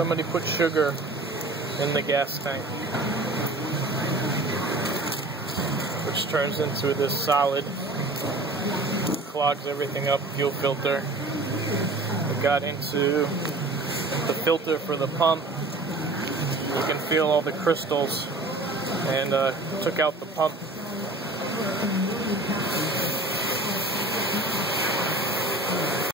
Somebody put sugar in the gas tank, which turns into this solid, clogs everything up, fuel filter. It got into the filter for the pump. You can feel all the crystals, and took out the pump.